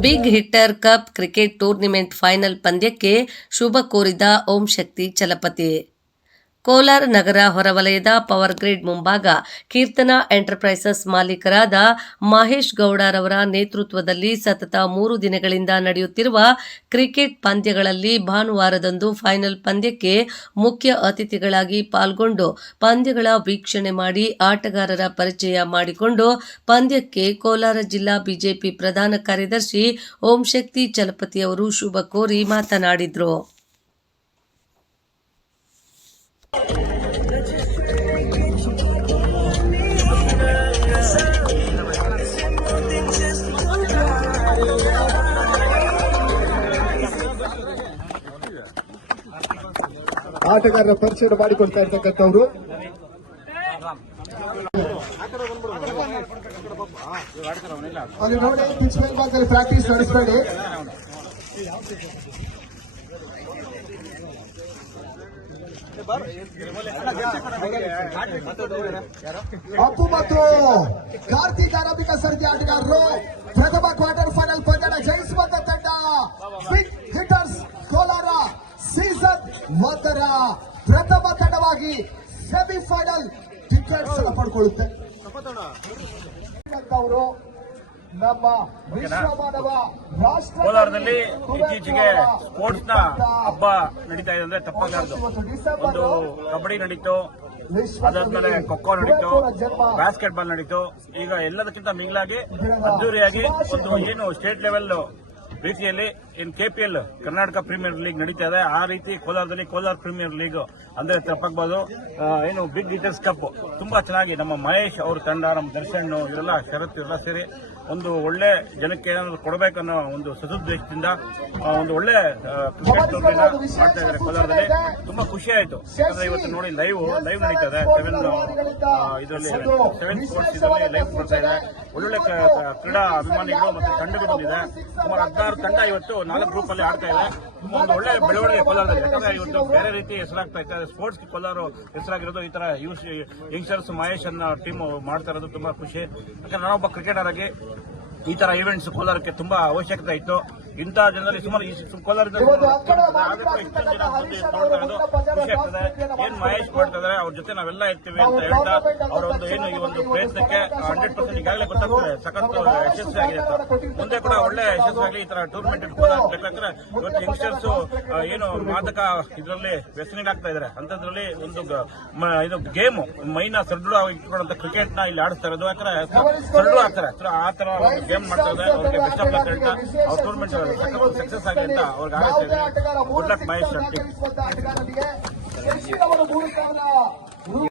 Big hitter cup cricket tournament final ಪಂದ್ಯಕ್ಕೆ ಶುಭ ಕೋರಿದ ಓಂ ಶಕ್ತಿ ಚಲಪತಿ. ಕೋಲಾರ ನಗರ ಹೊರವಲಯದ ಪವರ್ ಗ್ರಿಡ್ ಮುಂಭಾಗ ಕೀರ್ತನಾ ಎಂಟರ್ಪ್ರೈಸಸ್ ಮಾಲೀಕರಾದ ಮಹೇಶ್ ಗೌಡರವರ ನೇತೃತ್ವದಲ್ಲಿ ಸತತ ಮೂರು ದಿನಗಳಿಂದ ನಡೆಯುತ್ತಿರುವ ಕ್ರಿಕೆಟ್ ಪಂದ್ಯಗಳಲ್ಲಿ ಭಾನುವಾರದಂದು ಫೈನಲ್ ಪಂದ್ಯಕ್ಕೆ ಮುಖ್ಯ ಅತಿಥಿಗಳಾಗಿ ಪಾಲ್ಗೊಂಡು ಪಂದ್ಯಗಳ ವೀಕ್ಷಣೆ ಮಾಡಿ ಆಟಗಾರರ ಪರಿಚಯ ಮಾಡಿಕೊಂಡು ಪಂದ್ಯಕ್ಕೆ ಕೋಲಾರ ಜಿಲ್ಲಾ ಬಿಜೆಪಿ ಪ್ರಧಾನ ಕಾರ್ಯದರ್ಶಿ ಓಂ ಶಕ್ತಿ ಚಲಪತಿ ಶುಭ ಕೋರಿ ಮಾತನಾಡಿದರು. ಆಟಗಾರರ ಪರಿಚಯ ಮಾಡಿಕೊಡ್ತಾ ಇರ್ತಕ್ಕಂಥವ್ರು ಅಲ್ಲಿ ನೋಡಿ ಪಿಚ್ ಮೇಲ್ಭಾಗದಲ್ಲಿ ಪ್ರಾಕ್ಟೀಸ್ ನಡೆಸಬೇಡಿ ಅಪ್ಪು ಮತ್ತು ಕಾರ್ತಿಕ್ ಆರಂಭಿಕ ಸರದಿ ಆಟಗಾರರು ಪ್ರಥಮ ಕ್ವಾರ್ಟರ್ ಫೈನಲ್ ಪ್ರಥಮ ತಂಡವಾಗಿ ಸೆಮಿಫೈನಲ್ ಟಿಕೆಟ್ಸ್ ಪಡ್ಕೊಳ್ಳುತ್ತೆ. ಅವರು ನಮ್ಮ ವಿಶ್ವಮಾನವ ರಾಷ್ಟ್ರ ಕೋಲಾರದಲ್ಲಿ ಇತ್ತೀಚೆಗೆ ಸ್ಪೋರ್ಟ್ಸ್ನ ಹಬ್ಬ ನಡೀತಾ ಇದೆ ಅಂದ್ರೆ ತಪ್ಪಾಗಲಾರದು ಒಂದು ಕಬಡ್ಡಿ ನಡೀತು ಅದಾದ್ಮೇಲೆ ಖೋಖೋ ನಡೀತು ಬಾಸ್ಕೆಟ್ ಬಾಲ್ ನಡೀತು. ಈಗ ಎಲ್ಲದಕ್ಕಿಂತ ಮಿಗಿಲಾಗಿ ಅದ್ದೂರಿಯಾಗಿ ಒಂದು ಏನು ಸ್ಟೇಟ್ ಲೆವೆಲ್ ರೀತಿಯಲ್ಲಿ in KPL Karnataka premier league ನಡೀತಾ ಇದೆ. ಆ ರೀತಿ ಕೋಲಾರದಲ್ಲಿ ಕೋಲಾರ ಪ್ರೀಮಿಯರ್ ಲೀಗ್ ಅಂದ್ರೆ ತಪ್ಪಾಗಬಹುದು ಏನು ಬಿಗ್ ಲೀಟರ್ಸ್ ಕಪ್ ತುಂಬಾ ಚೆನ್ನಾಗಿ ನಮ್ಮ ಮಹೇಶ್ ಅವ್ರ ತಂಡ, ನಮ್ಮ ದರ್ಶನ್, ಇವರೆಲ್ಲ ಶರತ್ ಇವರೆಲ್ಲ ಸೇರಿ ಒಂದು ಒಳ್ಳೆ ಜನಕ್ಕೆ ಏನಾದ್ರು ಕೊಡಬೇಕನ್ನೋ ಒಂದು ಸದುದ್ದೇಶದಿಂದ ಒಂದು ಒಳ್ಳೆ ಕ್ರಿಕೆಟ್ ಮಾಡ್ತಾ ಇದ್ದಾರೆ ಕೋಲಾರದಲ್ಲಿ. ತುಂಬಾ ಖುಷಿ ಆಯಿತು. ಯಾಕಂದ್ರೆ ಇವತ್ತು ನೋಡಿ ಲೈವ್ ಲೈವ್ ನಡೀತಾ ಇದೆ. ಸೆವೆನ್ ಇದರಲ್ಲಿ ಸೆವೆನ್ ಸ್ಪೋರ್ಟ್ಸ್ ಇದರಲ್ಲಿ ಲೈವ್ ಕೊಡ್ತಾ ಇದೆ. ಒಳ್ಳೊಳ್ಳೆ ಕ್ರೀಡಾ ಅಭಿಮಾನಿಗಳು ಮತ್ತು ತಂಡಗಳು ಬಂದಿದೆ. ಸುಮಾರು ಹದಿನಾರು ತಂಡ ಇವತ್ತು ನಾಲ್ಕು ಗ್ರೂಪ್ ಅಲ್ಲಿ ಆಡ್ತಾ ಇದೆ. ಒಂದು ಒಳ್ಳೆ ಬೆಳವಣಿಗೆ ಕೋಲಾರದಲ್ಲಿ. ಯಾಕಂದ್ರೆ ಇವತ್ತು ಬೇರೆ ರೀತಿ ಹೆಸರಾಗ್ತಾ ಇದೆ ಸ್ಪೋರ್ಟ್ಸ್ ಕೋಲಾರ ಹೆಸರಾಗಿರೋದು ಈ ತರ ಯೂಸ್ ಯಂಗ್ಸ್ಟರ್ಸ್ ಮಹೇಶ್ ಅನ್ನ ಟೀಮ್ ಮಾಡ್ತಾ ಇರೋದು ತುಂಬಾ ಖುಷಿ. ಯಾಕಂದ್ರೆ ನಾನೊಬ್ಬ ಕ್ರಿಕೆಟರ್ ಆಗಿ ಈ ತರ ಈವೆಂಟ್ಸ್ ಕೋಲಾರಕ್ಕೆ ತುಂಬಾ ಅವಶ್ಯಕತೆ ಇತ್ತು. ಇಂಥ ಜನರಲ್ಲಿ ಸುಮಾರು ಈ ಇರೋದು ಖುಷಿ ಆಗ್ತದೆ. ಏನ್ ಮಹೇಶ್ ಮಾಡ್ತಿದ್ದಾರೆ ಅವ್ರ ಜೊತೆ ನಾವೆಲ್ಲ ಇರ್ತೀವಿ ಅಂತ ಹೇಳ್ತಾ ಅವರ ಒಂದು ಏನು ಈ ಒಂದು ಪ್ರಯತ್ನಕ್ಕೆ ಹಂಡ್ರೆಡ್ ಪರ್ಸೆಂಟ್ ಈಗಾಗಲೇ ಗೊತ್ತಾಗ್ತದೆ ಸಖತ್ ಯಶಸ್ವಿ ಆಗಿದೆ ಅಂತ ಮುಂದೆ ಕೂಡ ಒಳ್ಳೆ ಯಶಸ್ವಿ ಆಗಲಿ ಈ ತರ ಟೂರ್ನಮೆಂಟ್ ಬೇಕಾದ್ರೆ ಇವತ್ತು ಯಂಗ್ಸ್ಟರ್ಸ್ ಏನು ಮಾದಕ ಇದರಲ್ಲಿ ವ್ಯಸನಿಗಳಾಗ್ತಾ ಇದಾರೆ. ಅಂತದ್ರಲ್ಲಿ ಒಂದು ಇದು ಗೇಮ್ ಮೈನ ಸದೃಢ ಇಟ್ಕೊಳ್ಳುವಂತ ಕ್ರಿಕೆಟ್ನ ಇಲ್ಲಿ ಆಡಿಸ್ತಾ ಇರೋದು. ಯಾಕಂದ್ರೆ ಸದೃಢ ಆಗ್ತಾರೆ. ಆ ತರ ಗೇಮ್ ಮಾಡ್ತಾ ಇದ್ದಾರೆ ಅವ್ರಿಗೆ ಬೆಸ್ಟ್ ಆಫ್ ಹೇಳ್ತಾ ಅವ್ರ ಟೂರ್ನಮೆಂಟ್ ಸಕ್ಸಸ್ ಆಗಲಿ ಅಂತ ಅವ್ರಿಗೆ ಆಗುತ್ತೆ. ಆಟಗಾರ ಗುಡ್ ಲಕ್ ಮಹೇಶ್ ಶೆಟ್ಟಿ